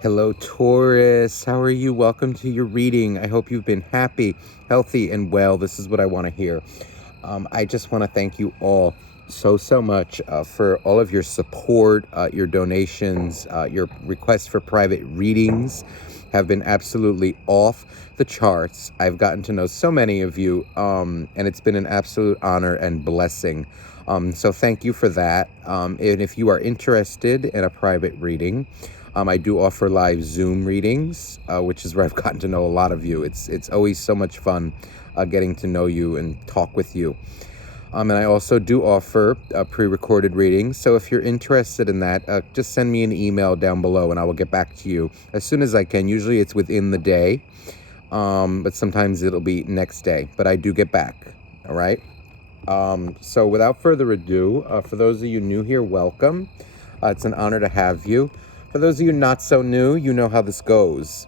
Hello, Taurus. How are you? Welcome to your reading. I hope you've been happy, healthy, and well. This is what I want to hear. I just want to thank you all so much for all of your support, your donations, your requests for private readings have been absolutely off the charts. I've gotten to know so many of you, and it's been an absolute honor and blessing. So thank you for that. And if you are interested in a private reading, I do offer live Zoom readings, which is where I've gotten to know a lot of you. It's always so much fun getting to know you and talk with you. And I also do offer pre-recorded readings. So if you're interested in that, just send me an email down below and I will get back to you as soon as I can. Usually it's within the day, but sometimes it'll be next day. But I do get back, all right? So without further ado, for those of you new here, welcome. It's an honor to have you. For those of you not so new, you know how this goes.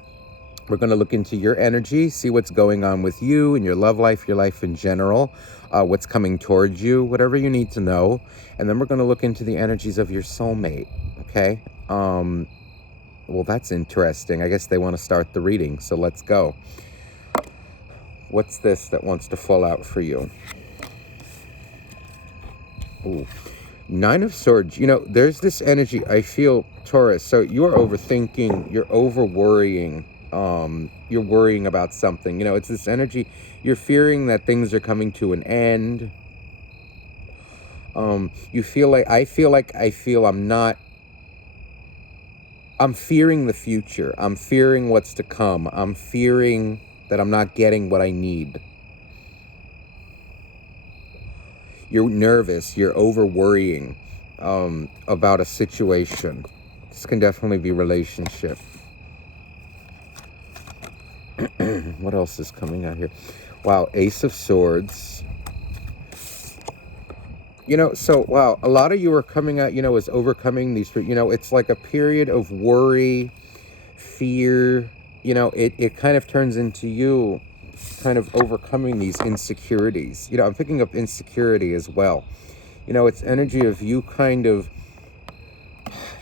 We're going to look into your energy, see what's going on with you and your love life, your life in general, what's coming towards you, whatever you need to know. And then we're going to look into the energies of your soulmate, okay? Well, that's interesting. I guess they want to start the reading, so let's go. What's this that wants to fall out for you? Ooh. Nine of Swords. You know, there's this energy, I feel, Taurus. So you're overthinking, you're over-worrying. You're worrying about something. You know, it's this energy. You're fearing that things are coming to an end. You feel like, I feel I'm fearing the future. I'm fearing what's to come. I'm fearing that I'm not getting what I need. You're nervous, you're over-worrying about a situation. This can definitely be relationship. What else is coming out here? Wow, Ace of Swords. You know, so, wow, a lot of you are coming out, you know, as overcoming these, you know, it's like a period of worry, fear. You know, it kind of turns into you kind of overcoming these insecurities. You know, I'm picking up insecurity as well. You know, it's energy of you kind of,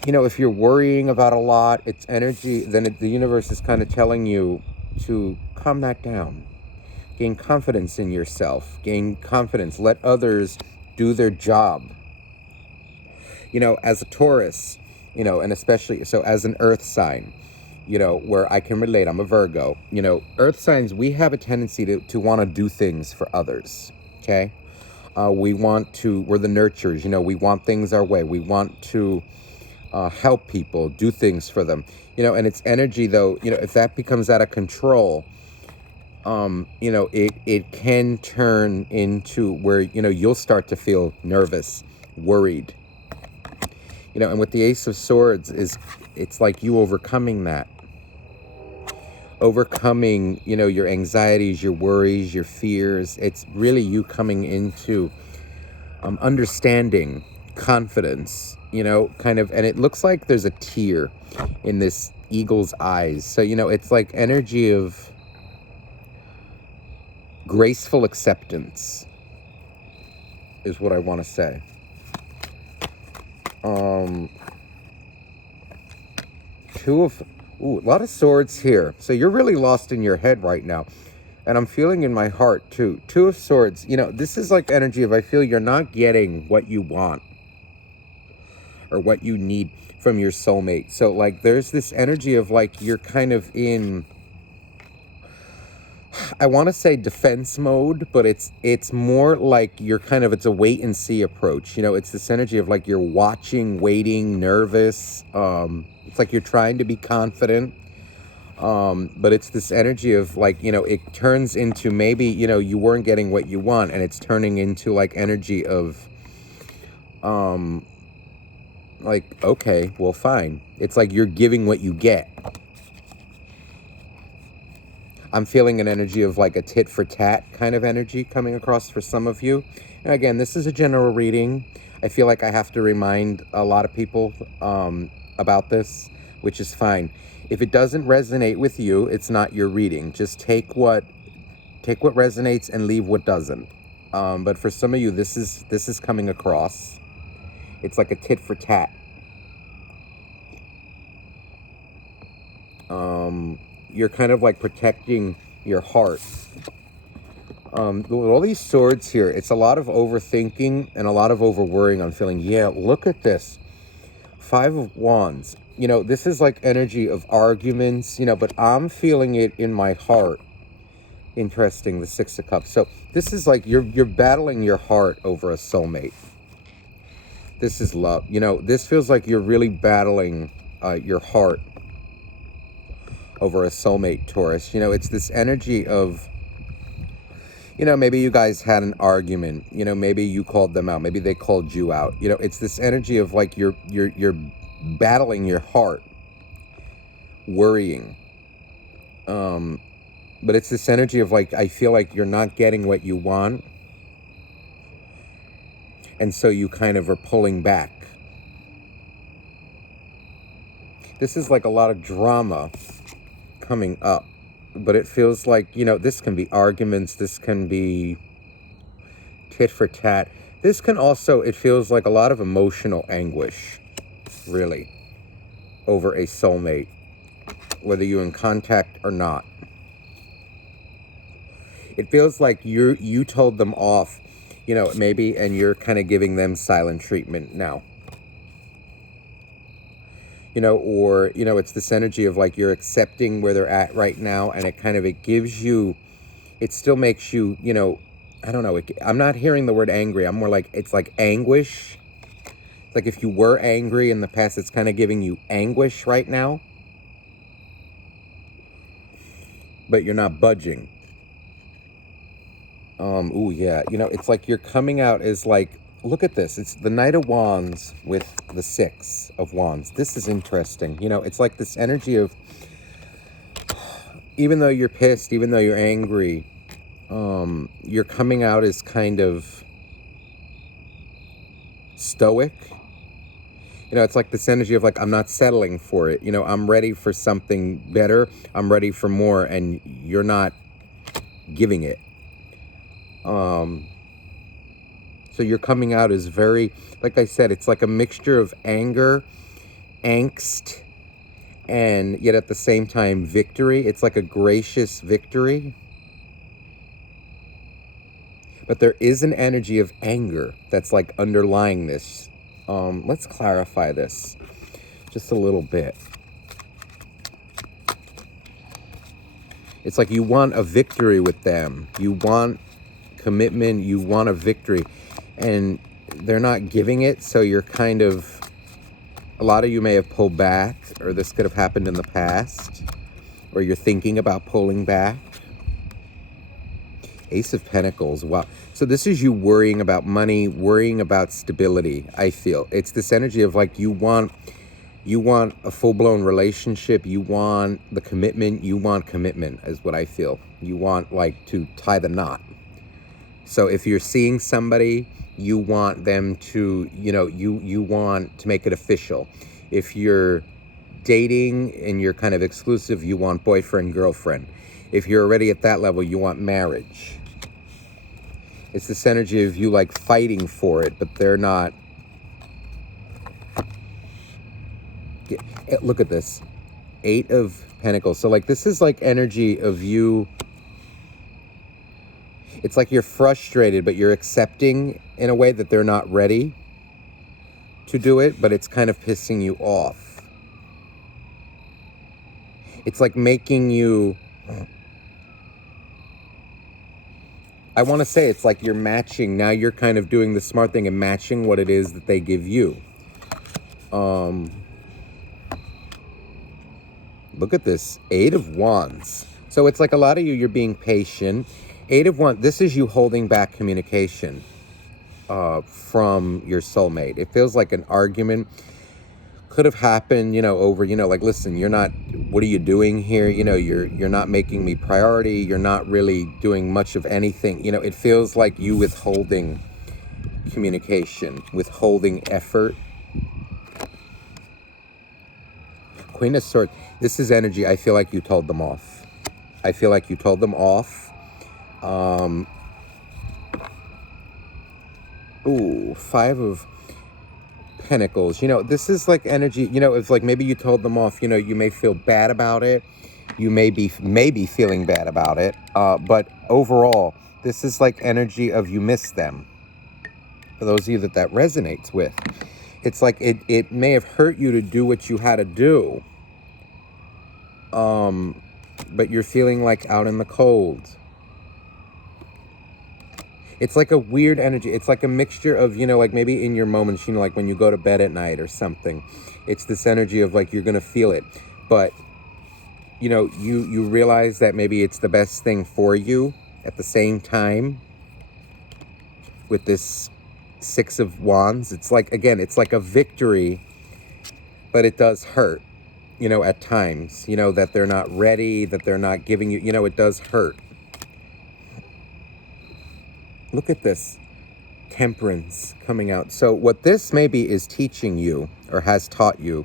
you know, if you're worrying about a lot, it's energy, then the universe is kind of telling you to calm that down. Gain confidence in yourself. Gain confidence. Let others do their job. You know, as a Taurus, you know, and especially, so as an earth sign, you know, where I can relate, I'm a Virgo. You know, earth signs, we have a tendency to want to do things for others, okay? We're the nurturers, you know, we want things our way. We want to help people, do things for them. You know, and it's energy, though, you know, if that becomes out of control, you know, it can turn into where, you know, you'll start to feel nervous, worried. You know, and with the Ace of Swords it's like you overcoming that. Overcoming, you know, your anxieties, your worries, your fears. It's really you coming into understanding, confidence, you know, kind of, and it looks like there's a tear in this eagle's eyes. So, you know, it's like energy of graceful acceptance is what I want to say. A lot of swords here. So you're really lost in your head right now. And I'm feeling in my heart too. Two of Swords. You know, this is like energy of I feel you're not getting what you want or what you need from your soulmate. So like there's this energy of like you're kind of in, I want to say defense mode, but it's more like you're kind of, it's a wait and see approach. You know, it's this energy of like you're watching, waiting, nervous. It's like you're trying to be confident. But it's this energy of like, you know, it turns into maybe, you know, you weren't getting what you want and it's turning into like energy of, like, okay, well, fine. It's like you're giving what you get. I'm feeling an energy of like a tit for tat kind of energy coming across for some of you. And again, this is a general reading. I feel like I have to remind a lot of people about this, which is fine. If it doesn't resonate with you, it's not your reading. Just take what resonates and leave what doesn't. But for some of you, this is coming across. It's like a tit for tat. You're kind of like protecting your heart. With all these swords here, it's a lot of overthinking and a lot of overworrying. I'm feeling, yeah, look at this. 5 of Wands. This is like energy of arguments, but I'm feeling it in my heart. Interesting, the 6 of Cups. So this is like you're battling your heart over a soulmate. This is love. This feels like you're really battling your heart over a soulmate, Taurus. It's this energy of, maybe you guys had an argument. Maybe you called them out. Maybe they called you out. It's this energy of like you're battling your heart, worrying. But it's this energy of like, I feel like you're not getting what you want. And so you kind of are pulling back. This is like a lot of drama coming up. But it feels like, this can be arguments. This can be tit for tat. This can also, it feels like a lot of emotional anguish, really, over a soulmate, whether you're in contact or not. It feels like you told them off, maybe, and you're kind of giving them silent treatment now. Or, it's this energy of like you're accepting where they're at right now, and it gives you, it still makes you, I don't know, I'm not hearing the word angry. I'm more like, it's like anguish. It's like if you were angry in the past, it's kind of giving you anguish right now. But you're not budging. Ooh, yeah. It's like you're coming out as like, look at this. It's the Knight of Wands with the 6 of Wands. This is interesting. It's like this energy of, even though you're pissed, even though you're angry, you're coming out as kind of stoic. It's like this energy of like, I'm not settling for it. I'm ready for something better. I'm ready for more, and you're not giving it. So you're coming out as very, like I said, it's like a mixture of anger, angst, and yet at the same time, victory. It's like a gracious victory. But there is an energy of anger that's like underlying this. Let's clarify this just a little bit. It's like you want a victory with them. You want commitment. You want a victory. And they're not giving it, so you're kind of, a lot of you may have pulled back, or this could have happened in the past, or you're thinking about pulling back. Ace of Pentacles, wow. So this is you worrying about money, worrying about stability, I feel. It's this energy of like you want a full-blown relationship, you want the commitment, is what I feel. You want like to tie the knot. So if you're seeing somebody, you want them to, you want to make it official. If you're dating and you're kind of exclusive, you want boyfriend, girlfriend. If you're already at that level, you want marriage. It's this energy of you like fighting for it, but they're not. Look at this. 8 of Pentacles. So like this is like energy of you. It's like you're frustrated, but you're accepting in a way that they're not ready to do it, but it's kind of pissing you off. It's like making you, I want to say it's like you're matching. Now you're kind of doing the smart thing and matching what it is that they give you. Look at this, 8 of Wands. So it's like a lot of you're being patient. 8 of Wands, this is you holding back communication from your soulmate. It feels like an argument could have happened, over, like, listen, you're not, what are you doing here? You're not making me priority. You're not really doing much of anything. It feels like you withholding communication, withholding effort. Queen of Swords, this is energy. I feel like you told them off. I feel like you told them off. Ooh, 5 of Pentacles, you know, this is like energy, you know, if like maybe you told them off, you know, you may feel bad about it. You may be feeling bad about it. But overall, this is like energy of you miss them. For those of you that resonates with, it's like it may have hurt you to do what you had to do. But you're feeling like out in the cold. It's like a weird energy. It's like a mixture of, you know, like maybe in your moments, you know, like when you go to bed at night or something. It's this energy of like you're going to feel it. But, you know, you realize that maybe it's the best thing for you at the same time with this Six of Wands. It's like, again, it's like a victory, but it does hurt, you know, at times, you know, that they're not ready, that they're not giving you, you know, it does hurt. Look at this Temperance coming out. So what this maybe is teaching you or has taught you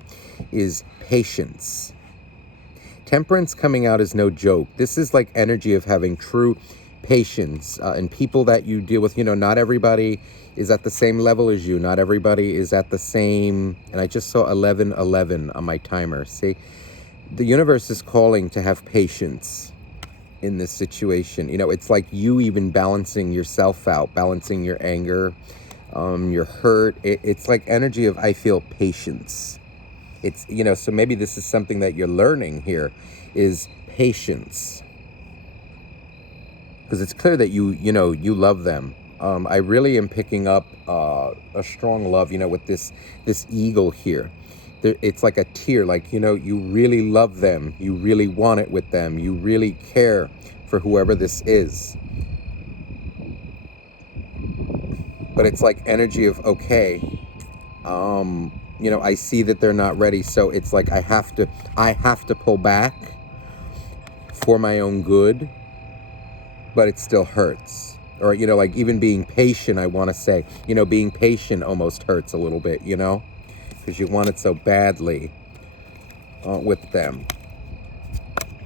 is patience. Temperance coming out is no joke. This is like energy of having true patience, and people that you deal with, you know, not everybody is at the same level as you. Not everybody is at the same, and I just saw 1111 on my timer. See, the universe is calling to have patience in this situation. You know, it's like you even balancing yourself out, balancing your anger, your hurt. It's like energy of, I feel patience. It's, you know, so maybe this is something that you're learning here is patience. Because it's clear that you know, you love them. I really am picking up a strong love, you know, with this eagle here. It's like a tear, like, you know, you really love them. You really want it with them. You really care for whoever this is. But it's like energy of, okay, you know, I see that they're not ready. So it's like I have to pull back for my own good, but it still hurts. Or, you know, like even being patient, I want to say, you know, being patient almost hurts a little bit, you know, because you want it so badly with them.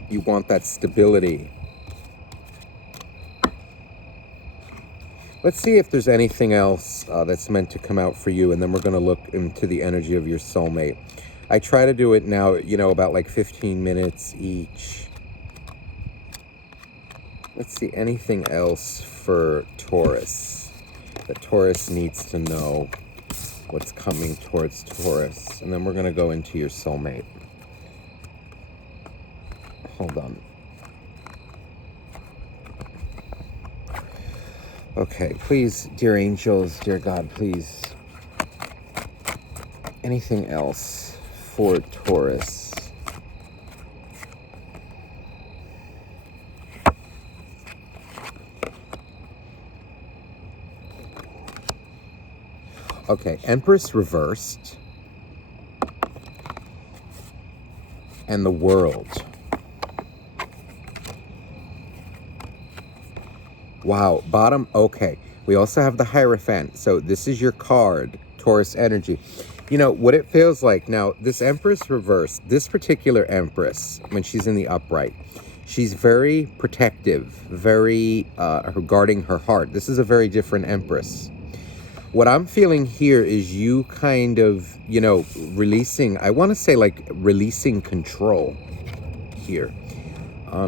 You want that stability. Let's see if there's anything else that's meant to come out for you, and then we're going to look into the energy of your soulmate. I try to do it now, you know, about like 15 minutes each. Let's see, anything else for Taurus that Taurus needs to know, what's coming towards Taurus. And then we're going to go into your soulmate. Hold on. Okay, please, dear angels, dear God, please. Anything else for Taurus? Okay, Empress reversed. And the World. Wow, bottom, okay. We also have the Hierophant. So this is your card, Taurus energy. You know, what it feels like. Now, this Empress reversed, this particular Empress, when she's in the upright, she's very protective, very regarding her heart. This is a very different Empress. What I'm feeling here is you kind of, you know, releasing, I want to say like releasing control here.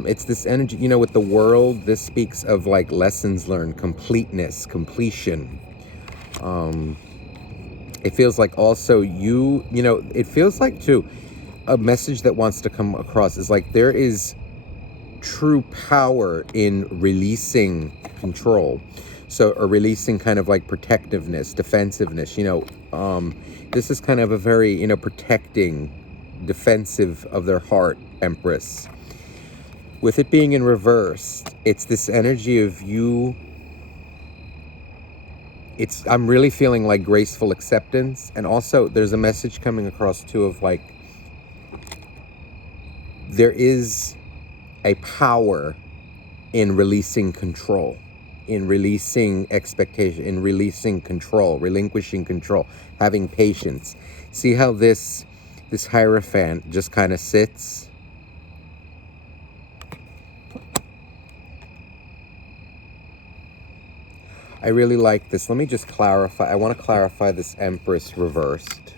It's this energy, you know, with the World, this speaks of like lessons learned, completeness, completion. It feels like also you know, it feels like too, a message that wants to come across is like there is true power in releasing control. So, or releasing kind of like protectiveness, defensiveness, you know, this is kind of a very, you know, protecting, defensive of their heart, Empress. With it being in reverse, it's this energy of you, I'm really feeling like graceful acceptance. And also there's a message coming across too of like, there is a power in releasing control, in releasing expectation, in releasing control, relinquishing control, having patience. See how this Hierophant just kind of sits? I really like this. Let me just clarify. I want to clarify this Empress reversed.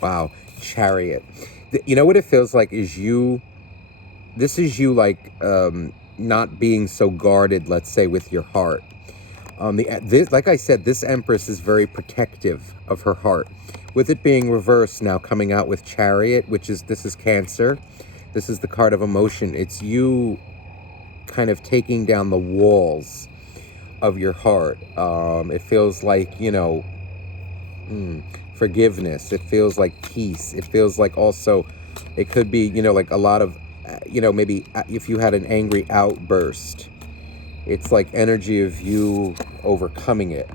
Wow. Chariot. You know what it feels like is you... This is you like not being so guarded, let's say, with your heart. Like I said, this Empress is very protective of her heart. With it being reversed now, coming out with Chariot, this is Cancer. This is the card of emotion. It's you kind of taking down the walls of your heart. It feels like, you know, forgiveness. It feels like peace. It feels like also, it could be, you know, like a lot of, you know, maybe if you had an angry outburst, it's like energy of you overcoming it.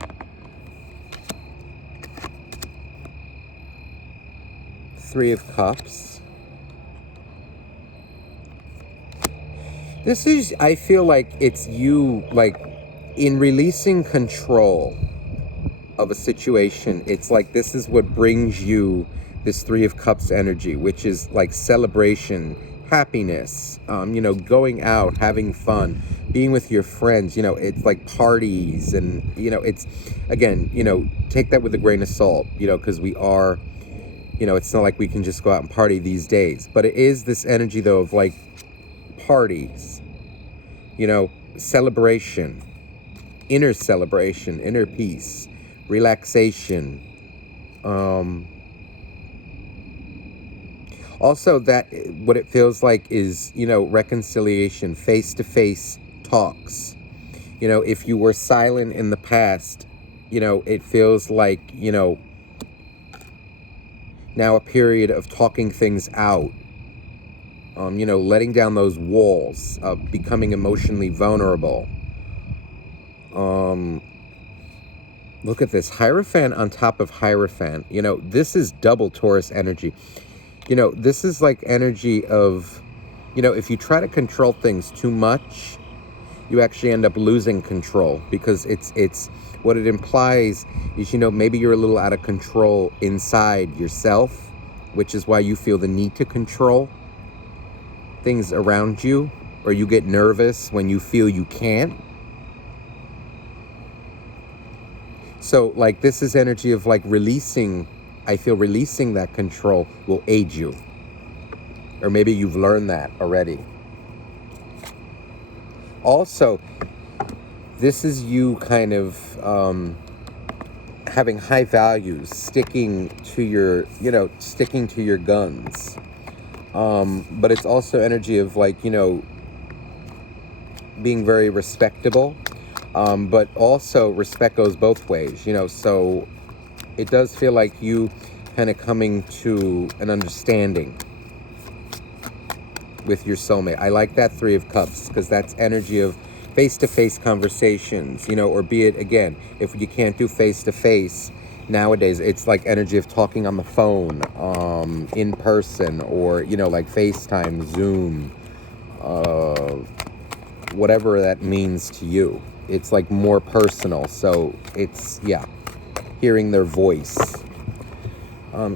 Three of Cups. This is, I feel like it's you, like, in releasing control of a situation. It's like this is what brings you this Three of Cups energy, which is like celebration, happiness, you know, going out, having fun, being with your friends, you know, it's like parties. And, you know, it's, again, you know, take that with a grain of salt, you know, because we are, you know, it's not like we can just go out and party these days. But it is this energy, though, of like parties, you know, celebration, inner peace, relaxation. Also, that what it feels like is, you know, reconciliation, face-to-face talks. You know, if you were silent in the past, you know, it feels like, you know, now a period of talking things out. You know, letting down those walls, becoming emotionally vulnerable. Look at this, Hierophant on top of Hierophant. You know, this is double Taurus energy. You know, this is like energy of, you know, if you try to control things too much, you actually end up losing control, because it's what it implies is, you know, maybe you're a little out of control inside yourself, which is why you feel the need to control things around you, or you get nervous when you feel you can't. So, like, this is energy of, like, releasing. I feel releasing that control will aid you. Or maybe you've learned that already. Also, this is you kind of having high values, sticking to your, you know, sticking to your guns. But it's also energy of, like, you know, being very respectable. But also respect goes both ways, you know, so it does feel like you kind of coming to an understanding with your soulmate. I like that Three of Cups, because that's energy of face-to-face conversations, you know, or be it, again, if you can't do face-to-face, nowadays it's like energy of talking on the phone, in person, or, you know, like FaceTime, Zoom, whatever that means to you. It's like more personal, so it's, yeah, hearing their voice.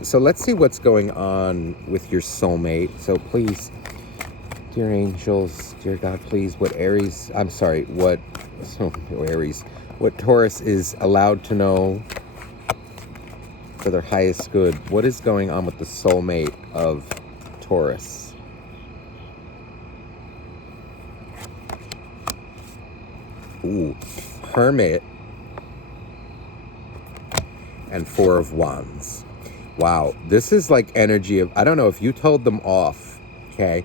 So let's see what's going on with your soulmate. So please, dear angels, dear God, please, what Taurus is allowed to know for their highest good. What is going on with the soulmate of Taurus? Ooh, Hermit and Four of Wands. Wow, this is like energy of, I don't know if you told them off, okay?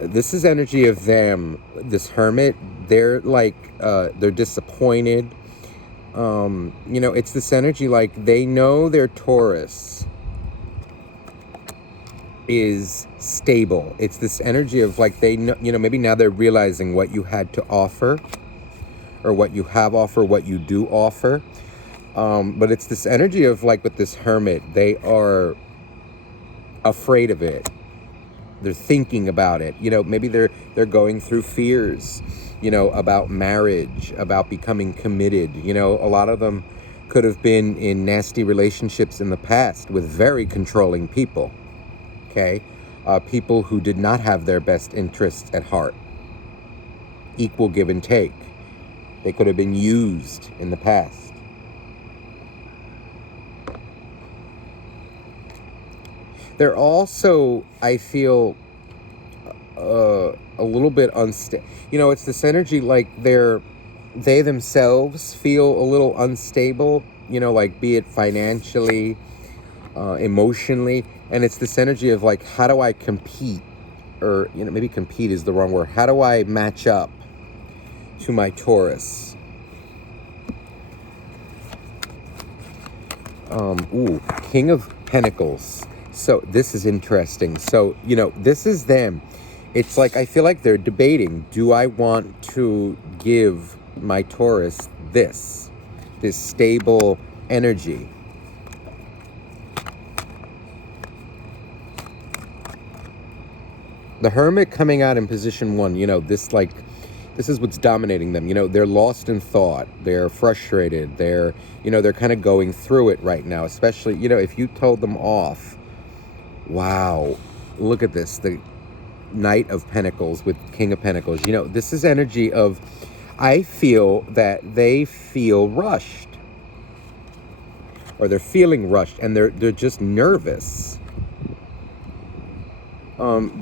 This is energy of them, this Hermit, they're like, they're disappointed. You know, it's this energy like they know their Taurus is stable. It's this energy of like they know, you know, maybe now they're realizing what you had to offer, or what you have offered, what you do offer. But it's this energy of like with this Hermit, they are afraid of it. They're thinking about it. You know, maybe they're going through fears, you know, about marriage, about becoming committed. You know, a lot of them could have been in nasty relationships in the past with very controlling people, okay? People who did not have their best interests at heart. equal give and take. They could have been used in the past. They're also, I feel, a little bit unstable. You know, it's this energy like they themselves feel a little unstable, you know, like be it financially, emotionally. And it's this energy of like, how do I compete? Or, you know, maybe compete is the wrong word. How do I match up to my Taurus? King of Pentacles. So this is interesting. So, you know, this is them. It's like, I feel like they're debating, do I want to give my Taurus this stable energy? The Hermit coming out in position 1, you know, this is what's dominating them. You know, they're lost in thought. They're frustrated. They're kind of going through it right now, especially, you know, if you told them off. Wow, look at this. The Knight of Pentacles with King of Pentacles. You know, this is energy of, I feel that they feel rushed. Or they're feeling rushed and they're just nervous.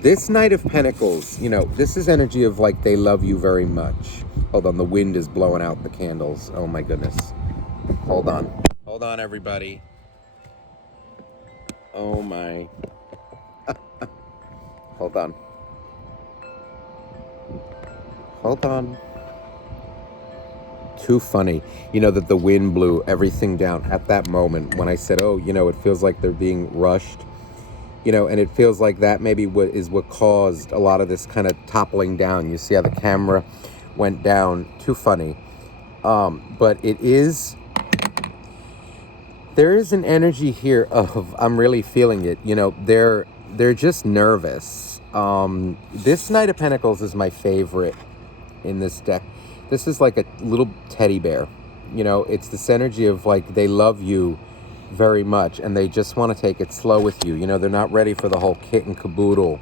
This Knight of Pentacles, you know, this is energy of like they love you very much. Hold on, the wind is blowing out the candles. Oh my goodness. Hold on. Hold on, everybody. Oh my. Hold on. Hold on. Too funny. You know that the wind blew everything down at that moment when I said, oh, you know, it feels like they're being rushed. You know, and it feels like that maybe what caused a lot of this kind of toppling down. You see how the camera went down. Too funny. But there is an energy here of, I'm really feeling it. You know, they're just nervous. This Knight of Pentacles is my favorite in this deck. This is like a little teddy bear. You know, it's this energy of like they love you very much and they just want to take it slow with you. You know, they're not ready for the whole kit and caboodle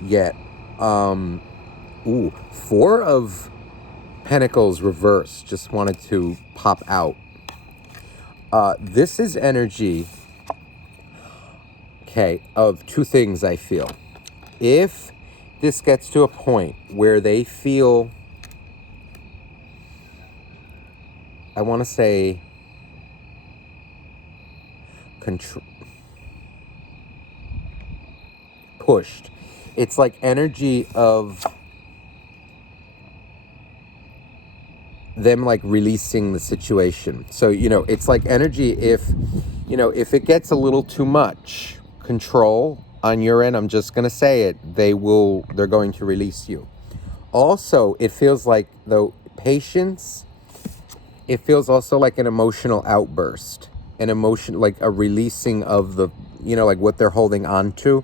yet. 4 of Pentacles reversed. Just wanted to pop out. This is energy, okay, of 2 things I feel. If this gets to a point where they feel, I want to say, pushed. It's like energy of them like releasing the situation. So, you know, it's like energy if it gets a little too much control on your end, I'm just going to say it, they're going to release you. Also, it feels like, though, patience, it feels also like an emotional outburst. An emotion, like a releasing of the, you know, like what they're holding on to.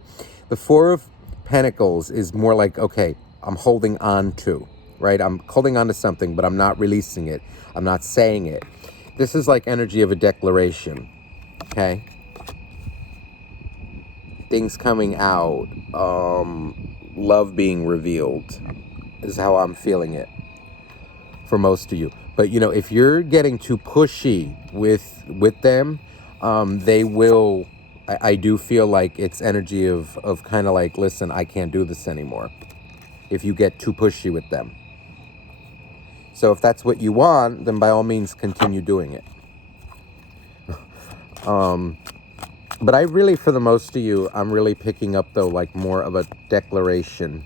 The 4 of Pentacles is more like, okay, I'm holding on to, right? I'm holding on to something, but I'm not releasing it. I'm not saying it. This is like energy of a declaration, okay? Things coming out, love being revealed is how I'm feeling it for most of you. But, you know, if you're getting too pushy with them, they will, I do feel like it's energy of kind of like, listen, I can't do this anymore. If you get too pushy with them. So if that's what you want, then by all means, continue doing it. But I really, for the most of you, I'm really picking up, though, like more of a declaration.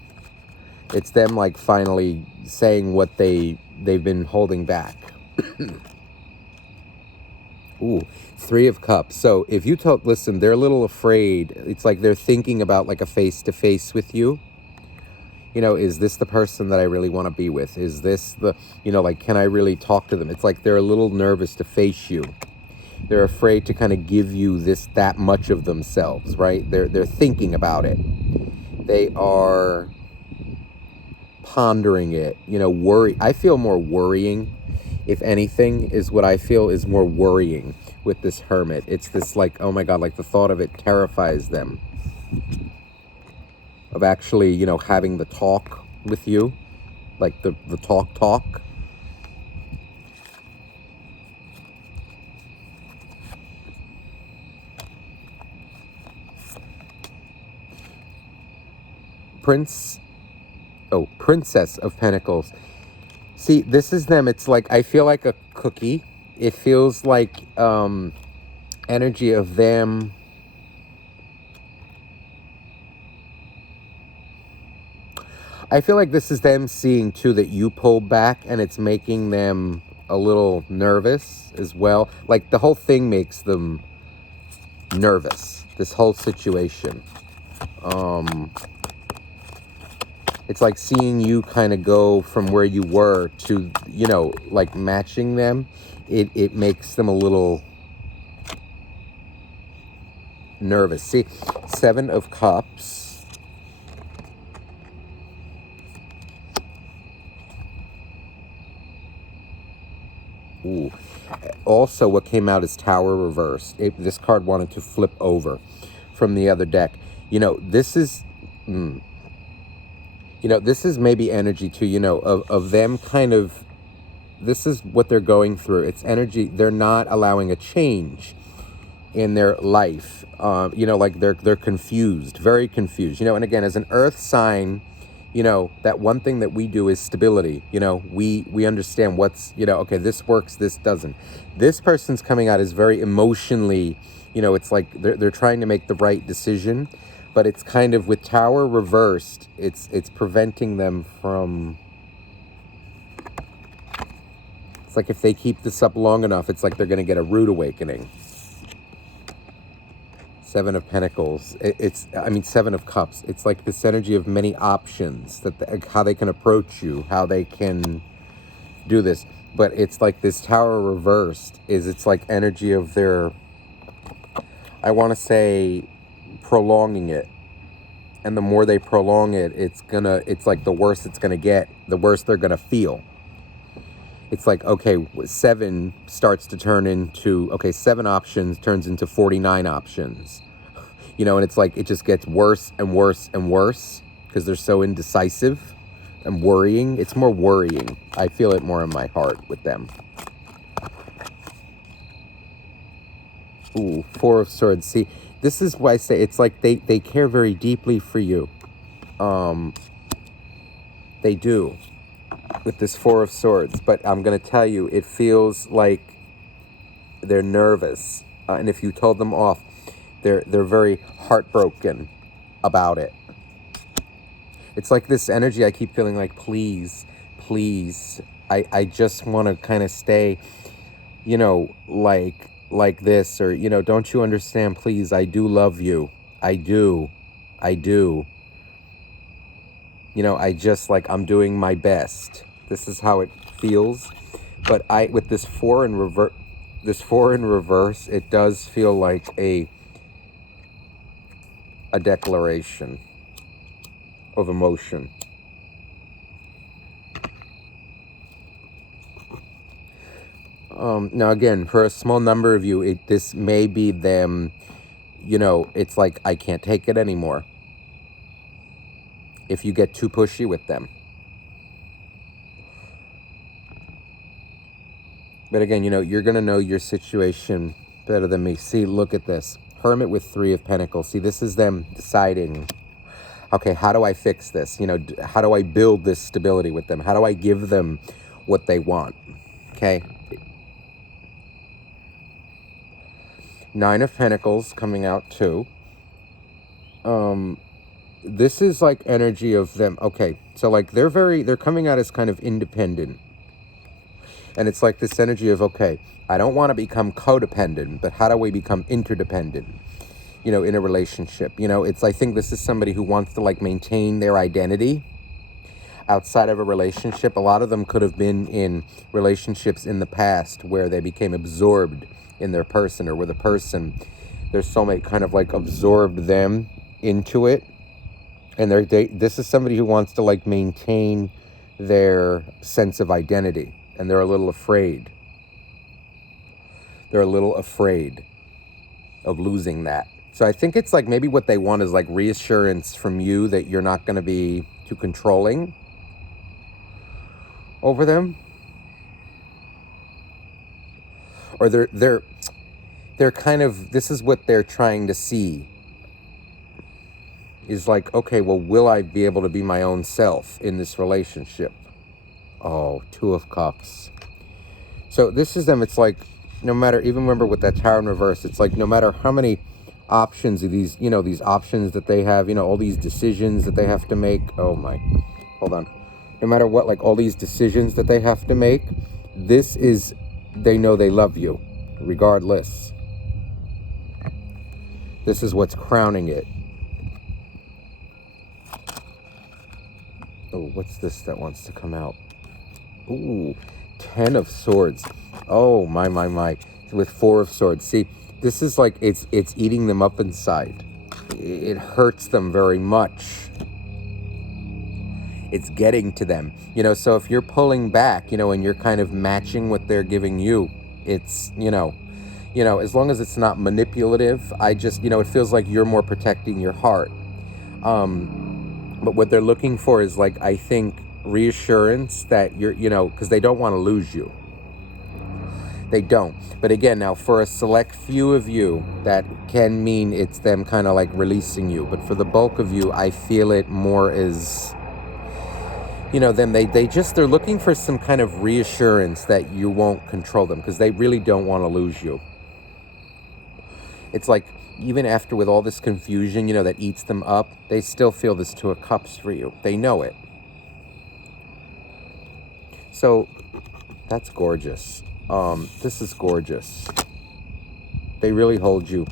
It's them, like, finally saying what they've been holding back. Ooh, 3 of Cups. So if you listen, they're a little afraid. It's like they're thinking about like a face-to-face with you. You know, is this the person that I really want to be with? Is this the, you know, like, can I really talk to them? It's like they're a little nervous to face you. They're afraid to kind of give you that much of themselves, right? They're thinking about it. They are pondering it, you know, worry. I feel more worrying, if anything, is what I feel is more worrying with this Hermit. It's this like, oh my God, like the thought of it terrifies them. Of actually, you know, having the talk with you. like the talk. Princess of Pentacles. See, this is them. It's like, I feel like a cookie. It feels like energy of them. I feel like this is them seeing too that you pulled back, and it's making them a little nervous as well. Like the whole thing makes them nervous, this whole situation. It's like seeing you kind of go from where you were to, you know, like matching them. It makes them a little nervous. See, 7 of Cups. Ooh. Also, what came out is Tower reversed. This card wanted to flip over from the other deck. You know, this is... You know, this is maybe energy too, you know, of them kind of, this is what they're going through. It's energy. They're not allowing a change in their life. You know, like they're confused, very confused. You know, and again, as an earth sign, you know, that one thing that we do is stability. You know, we understand what's, you know, okay, this works, this doesn't. This person's coming out is very emotionally, you know, it's like they're trying to make the right decision. But it's kind of, with Tower reversed, it's preventing them from... It's like if they keep this up long enough, it's like they're going to get a rude awakening. 7 of Pentacles. I mean, 7 of Cups. It's like this energy of many options, that how they can approach you, how they can do this. But it's like this Tower reversed it's like energy of their... I want to say... prolonging it, and the more they prolong it, it's like the worse it's gonna get, the worse they're gonna feel. It's like, okay, 7 starts to turn into, okay, 7 options turns into 49 options, you know, and it's like it just gets worse and worse and worse because they're so indecisive and worrying. It's more worrying. I feel it more in my heart with them. Ooh, 4 of Swords. See, this is why I say it's like they care very deeply for you. They do, with this 4 of Swords. But I'm going to tell you, it feels like they're nervous. And if you told them off, they're very heartbroken about it. It's like this energy I keep feeling like, please, please. I just want to kind of stay, you know, like this, or, you know, don't you understand, please, I do love you. I do. You know, I just, like, I'm doing my best. This is how it feels. But with this 4 in reverse, it does feel like a declaration of emotion. Now, again, for a small number of you, this may be them, you know, it's like, I can't take it anymore. If you get too pushy with them. But again, you know, you're going to know your situation better than me. See, look at this. Hermit with 3 of Pentacles. See, this is them deciding, okay, how do I fix this? You know, how do I build this stability with them? How do I give them what they want? Okay. 9 of Pentacles coming out too. This is like energy of them. Okay, so like they're coming out as kind of independent. And it's like this energy of, okay, I don't want to become codependent, but how do we become interdependent, you know, in a relationship? You know, I think this is somebody who wants to like maintain their identity outside of a relationship. A lot of them could have been in relationships in the past where they became absorbed in their person, or where the person, their soulmate, kind of like absorbed them into it. And this is somebody who wants to like maintain their sense of identity, and they're a little afraid. They're a little afraid of losing that. So I think it's like maybe what they want is like reassurance from you that you're not going to be too controlling. over them. Or they're kind of, this is what they're trying to see. Is like, okay, well, will I be able to be my own self in this relationship? Oh, Two of Cups. So this is them. It's like, no matter, even remember with that Tower in reverse, it's like no matter how many options of these, these options that they have, all these decisions that they have to make. Oh my, hold on. No matter what, like all these decisions that they have to make, this is, they know they love you regardless. This is what's crowning it. Oh, what's this that wants to come out? Ooh, 10 of Swords. Oh, my. With 4 of Swords. See, this is like, it's eating them up inside. It hurts them very much. It's getting to them. So if you're pulling back, and you're kind of matching what they're giving you, it's, as long as it's not manipulative, it feels like you're more protecting your heart. But what they're looking for is, like, I think, reassurance that you're, because they don't want to lose you. They don't. But again, now, for a select few of you, that can mean it's them kind of like releasing you. But for the bulk of you, I feel it more as, them, they're looking for some kind of reassurance that you won't control them, because they really don't want to lose you. It's like, even after with all this confusion, that eats them up, they still feel this Two of Cups for you. They know it. So, that's gorgeous. This is gorgeous. They really hold you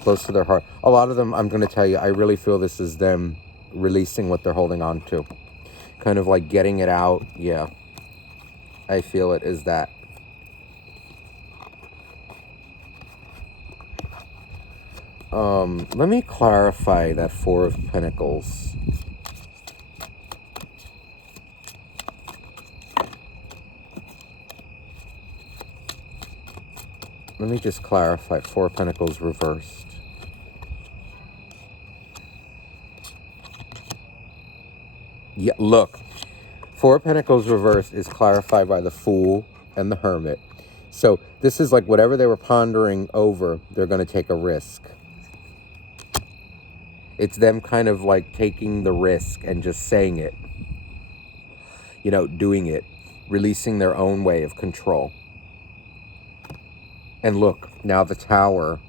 close to their heart. A lot of them, I'm going to tell you, I really feel this is them releasing what they're holding on to. Kind of like getting it out. Yeah. I feel it as that. Let me clarify that 4 of Pentacles. Let me just clarify 4 of Pentacles reversed. Yeah, look. 4 of Pentacles reversed is clarified by the Fool and the Hermit. So this is like whatever they were pondering over, they're going to take a risk. It's them kind of like taking the risk and just saying it. Doing it. Releasing their own way of control. And look, now the Tower,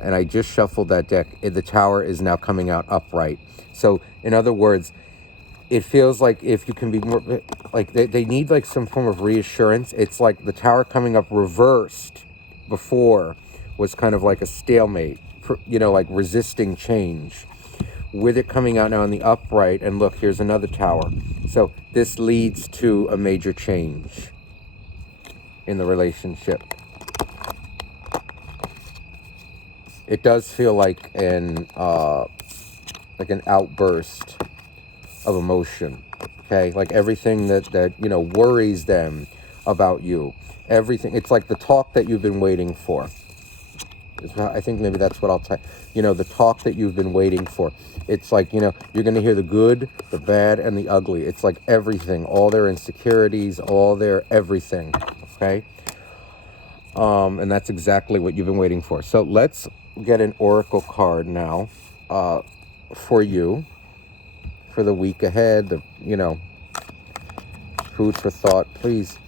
and I just shuffled that deck, the Tower is now coming out upright. So, in other words, it feels like if you can be more, like they need like some form of reassurance. It's like the Tower coming up reversed before was kind of like a stalemate, like resisting change. With it coming out now in the upright, and look, here's another Tower. So this leads to a major change in the relationship. It does feel like an outburst of emotion, okay? Like everything that worries them about you. Everything. It's like the talk that you've been waiting for. I think maybe that's what I'll type. The talk that you've been waiting for. It's like, you're going to hear the good, the bad, and the ugly. It's like everything. All their insecurities, all their everything, okay? And that's exactly what you've been waiting for. So let's get an oracle card now for you for the week ahead. Food for thought. Please,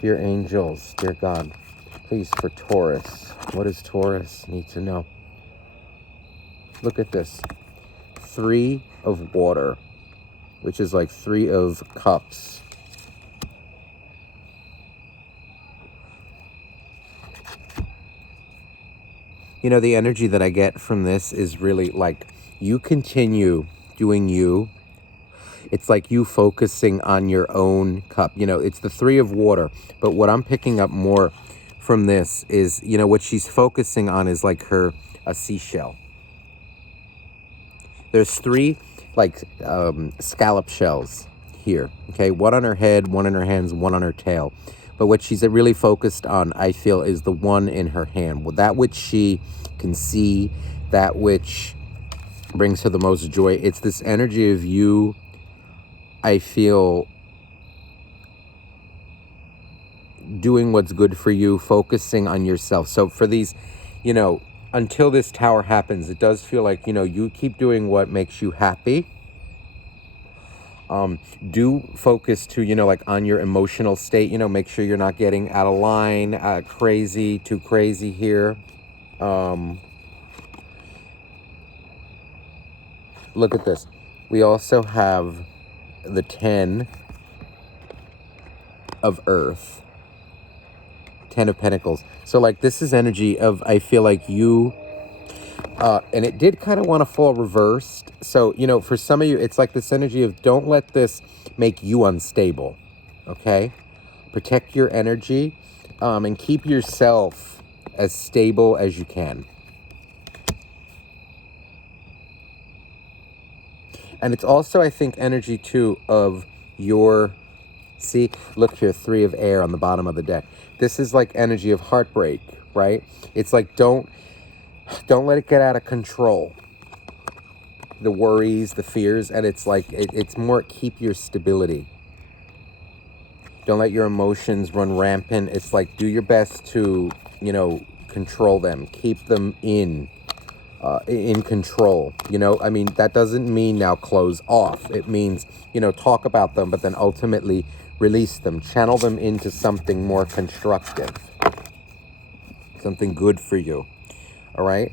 dear angels, dear God, please, for Taurus. What does Taurus need to know? Look at this. 3 of water, which is like 3 of cups. The energy that I get from this is really like you continue doing you. It's like you focusing on your own cup. It's the 3 of water. But what I'm picking up more from this is, what she's focusing on is like a seashell. There's 3 like scallop shells here. Okay, 1 on her head, 1 in her hands, 1 on her tail. But what she's really focused on, I feel, is the 1 in her hand. That which she can see, that which brings her the most joy. It's this energy of you, I feel, doing what's good for you, focusing on yourself. So for these, you know, until this tower happens, it does feel like, you know, you keep doing what makes you happy. Do focus to, you know, like on your emotional state, you know, make sure you're not getting out of line, too crazy here. Look at this. We also have the 10 of Earth, 10 of Pentacles. So like this is energy of, I feel like you, and it did kind of want to fall reversed. So, you know, for some of you, it's like this energy of don't let this make you unstable, okay? Protect your energy, and keep yourself as stable as you can. And it's also, I think, energy too of your, see, look here, 3 of air on the bottom of the deck. This is like energy of heartbreak, right? It's like, don't let it get out of control. The worries, the fears, and it's like, it's more keep your stability. Don't let your emotions run rampant. It's like, do your best to, you know, control them. Keep them in control, you know. I mean, that doesn't mean now close off. It means, you know, talk about them, but then ultimately release them, channel them into something more constructive, something good for you. All right,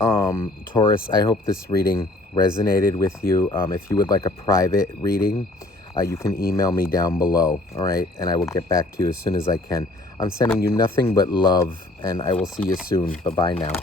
Taurus, I hope this reading resonated with you. If you would like a private reading, you can email me down below, all right, and I will get back to you as soon as I can. I'm sending you nothing but love, and I will see you soon. Bye-bye now.